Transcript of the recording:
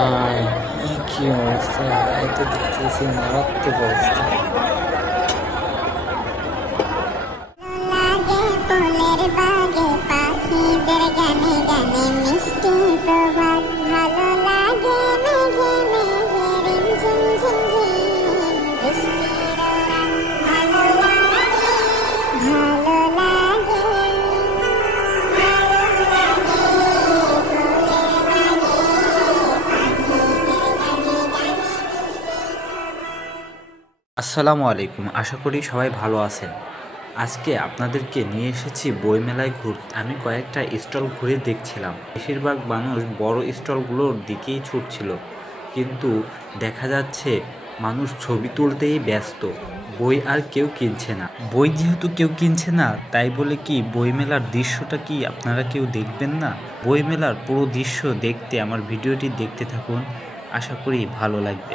ভাই কি অবস্থা, এই তো দেখতেছি মারাত্মক অবস্থা। আসসালামু আলাইকুম, আশা করি সবাই ভালো আছেন। আজকে আপনাদেরকে নিয়ে এসেছি বইমেলায় ঘুরতে। আমি কয়েকটা স্টল ঘুরে দেখছিলাম, বেশিরভাগ মানুষ বড় স্টলগুলোর দিকেই ছুটছিল, কিন্তু দেখা যাচ্ছে মানুষ ছবি তুলতেই ব্যস্ত, বই আর কেউ কিনছে না। বই যেহেতু কেউ কিনছে না, তাই বলে কি বইমেলার দৃশ্যটা কি আপনারা কেউ দেখবেন না? বইমেলার পুরো দৃশ্য দেখতে আমার ভিডিওটি দেখতে থাকুন, আশা করি ভালো লাগবে।